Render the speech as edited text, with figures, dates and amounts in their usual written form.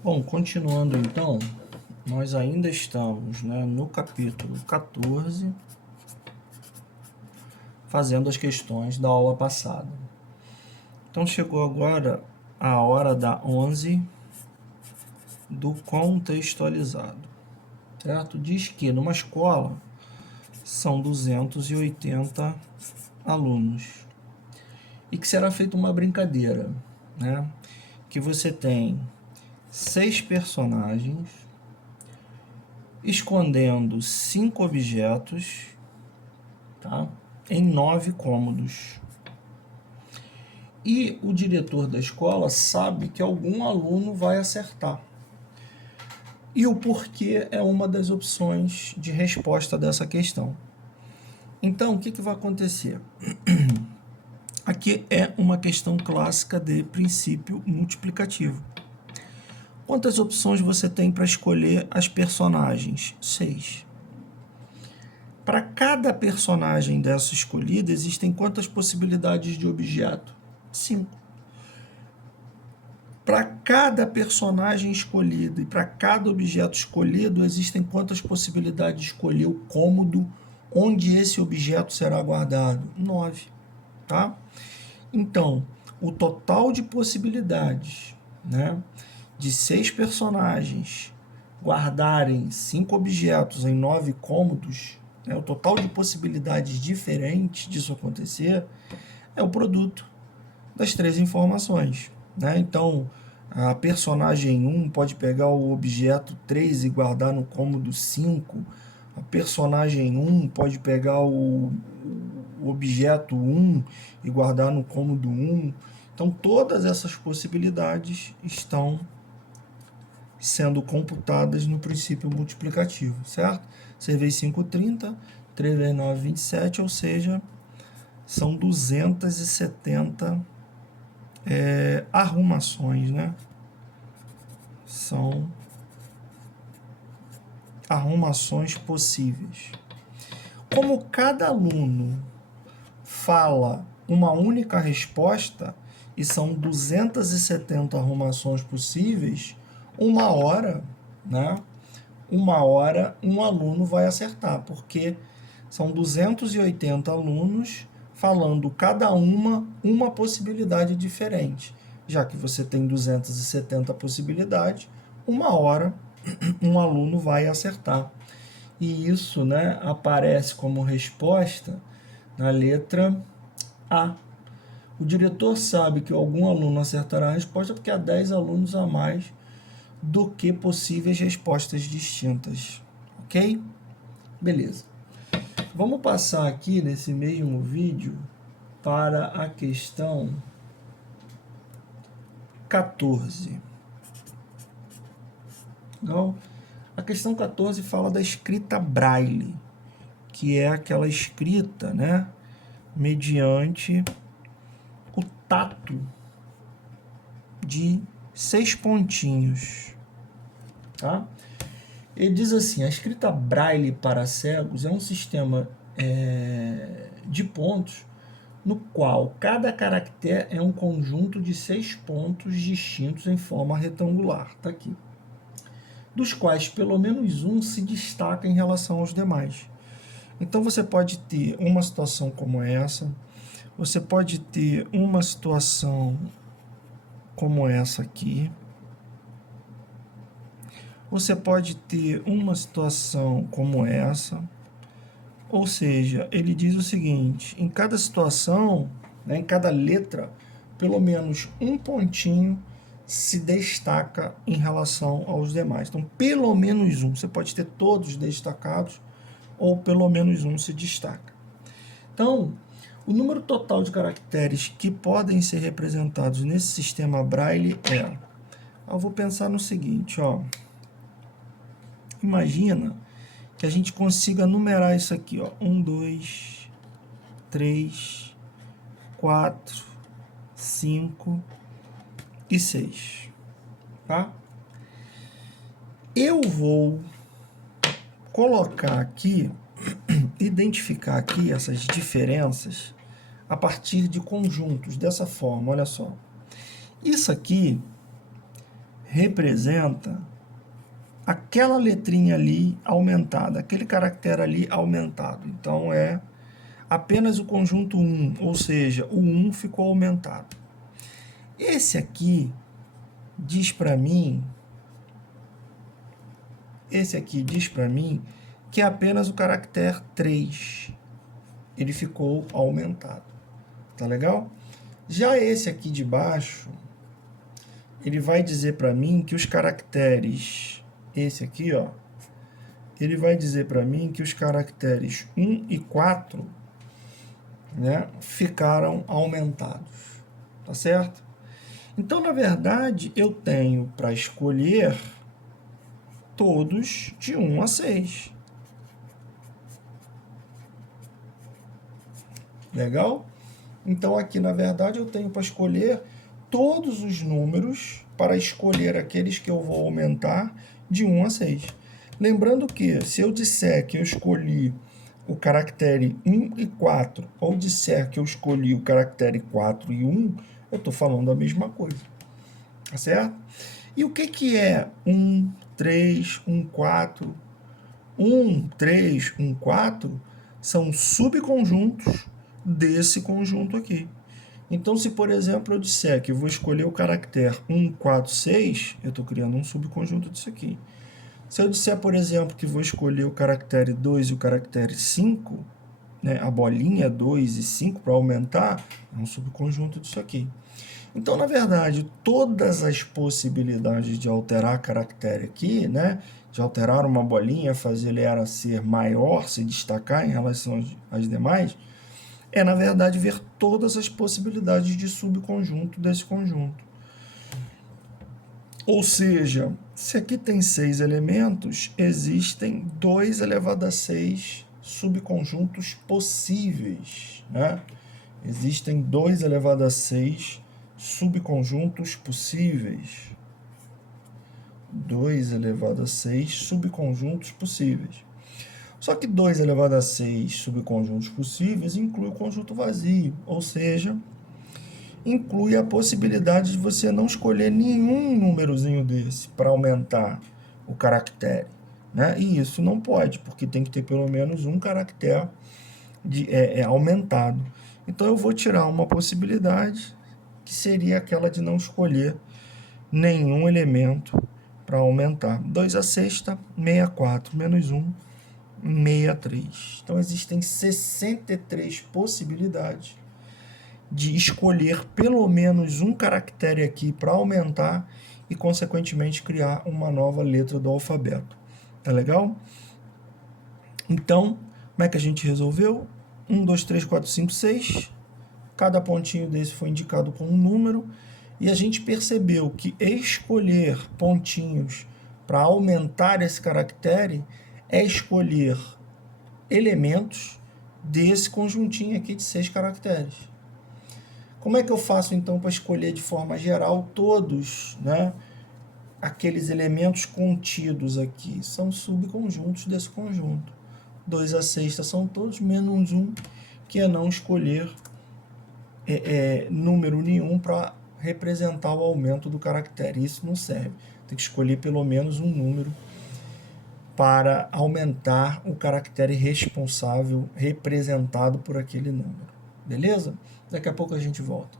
Bom, continuando então, nós ainda estamos, no capítulo 14, fazendo as questões da aula passada. Então chegou agora a hora da 11 do contextualizado, certo? Diz que numa escola são 280 alunos e que será feita uma brincadeira, que você tem 6 personagens escondendo 5 objetos, tá? Em 9 cômodos. E o diretor da escola sabe que algum aluno vai acertar. E o porquê é uma das opções de resposta dessa questão. Então, o que vai acontecer? Aqui é uma questão clássica de princípio multiplicativo. Quantas opções você tem para escolher as personagens? 6. Para cada personagem dessa escolhida, existem quantas possibilidades de objeto? 5. Para cada personagem escolhido e para cada objeto escolhido, existem quantas possibilidades de escolher o cômodo onde esse objeto será guardado? 9. Tá? Então, o total de possibilidades, de 6 personagens guardarem 5 objetos em 9 cômodos, o total de possibilidades diferentes disso acontecer é o produto das 3 informações. Então, a personagem 1 pode pegar o objeto 3 e guardar no cômodo 5. A personagem 1 pode pegar o objeto 1 e guardar no cômodo 1. Então, todas essas possibilidades estão sendo computadas no princípio multiplicativo, certo? 6 vezes 5, 30, 3 vezes 9, 27, ou seja, são 270 arrumações, São arrumações possíveis. Como cada aluno fala uma única resposta e são 270 arrumações possíveis, uma hora um aluno vai acertar, porque são 280 alunos falando cada uma possibilidade diferente. Já que você tem 270 possibilidades, uma hora um aluno vai acertar. E isso, aparece como resposta na letra A. O diretor sabe que algum aluno acertará a resposta porque há 10 alunos a mais do que possíveis respostas distintas. Ok? Beleza. Vamos passar aqui nesse mesmo vídeo para a questão 14. Então, a questão 14 fala da escrita braille, que é aquela escrita, mediante o tato de 6 pontinhos, tá? Ele diz assim: a escrita braille para cegos é um sistema de pontos no qual cada caractere é um conjunto de 6 pontos distintos em forma retangular, tá aqui, dos quais pelo menos um se destaca em relação aos demais. Então você pode ter uma situação como essa, você pode ter uma situação como essa aqui, você pode ter uma situação como essa. Ou seja, ele diz o seguinte: em cada situação, em cada letra, pelo menos um pontinho se destaca em relação aos demais. Então, pelo menos um. Você pode ter todos destacados ou pelo menos um se destaca. Então, o número total de caracteres que podem ser representados nesse sistema Braille é... Eu vou pensar no seguinte, Imagina que a gente consiga numerar isso aqui, 1, 2, 3, 4, 5 e 6, tá? Eu vou colocar aqui, identificar aqui essas diferenças a partir de conjuntos, dessa forma, olha só. Isso aqui representa aquela letrinha ali aumentada, aquele caractere ali aumentado. Então, é apenas o conjunto 1, ou seja, o 1 ficou aumentado. Esse aqui diz para mim, que é apenas o caractere 3. Ele ficou aumentado. Tá legal? Já esse aqui de baixo, ele vai dizer para mim que os caracteres, esse aqui, ó, ele vai dizer para mim que os caracteres 1 e 4, né, ficaram aumentados. Tá certo? Então, na verdade, eu tenho para escolher todos de 1 a 6. Legal? Então, aqui, na verdade, eu tenho para escolher todos os números para escolher aqueles que eu vou aumentar de 1 a 6. Lembrando que, se eu disser que eu escolhi o caractere 1 e 4, ou disser que eu escolhi o caractere 4 e 1, eu estou falando a mesma coisa. Tá certo? E o que é 1, 3, 1, 4? 1, 3, 1, 4 são subconjuntos desse conjunto aqui. Então, se, por exemplo, eu disser que eu vou escolher o caractere 1, 4, 6, eu estou criando um subconjunto disso aqui. Se eu disser, por exemplo, que vou escolher o caractere 2 e o caractere 5, né, a bolinha 2 e 5 para aumentar, é um subconjunto disso aqui. Então, na verdade, todas as possibilidades de alterar caractere aqui, né, de alterar uma bolinha, fazer ela ser maior, se destacar em relação às demais, é, na verdade, ver todas as possibilidades de subconjunto desse conjunto. Ou seja, se aqui tem 6 elementos, existem 2 elevado a 6 subconjuntos possíveis, né? Existem 2 elevado a 6 subconjuntos possíveis. 2 elevado a 6 subconjuntos possíveis. Só que 2 elevado a 6 subconjuntos possíveis inclui o conjunto vazio, ou seja, inclui a possibilidade de você não escolher nenhum númerozinho desse para aumentar o caractere, né? E isso não pode, porque tem que ter pelo menos um caractere aumentado. Então, eu vou tirar uma possibilidade, que seria aquela de não escolher nenhum elemento para aumentar. 2 a sexta, 64, menos 1, 63. Então, existem 63 possibilidades de escolher pelo menos um caractere aqui para aumentar e, consequentemente, criar uma nova letra do alfabeto. Tá legal? Então, como é que a gente resolveu? 1, 2, 3, 4, 5, 6. Cada pontinho desse foi indicado com um número. E a gente percebeu que escolher pontinhos para aumentar esse caractere é escolher elementos desse conjuntinho aqui de 6 caracteres. Como é que eu faço, então, para escolher de forma geral todos, né, aqueles elementos contidos aqui? São subconjuntos desse conjunto. 2 a sexta são todos, menos 1, que é não escolher número nenhum para representar o aumento do caractere. Isso não serve. Tem que escolher pelo menos um número para aumentar o caractere responsável representado por aquele número. Beleza? Daqui a pouco a gente volta.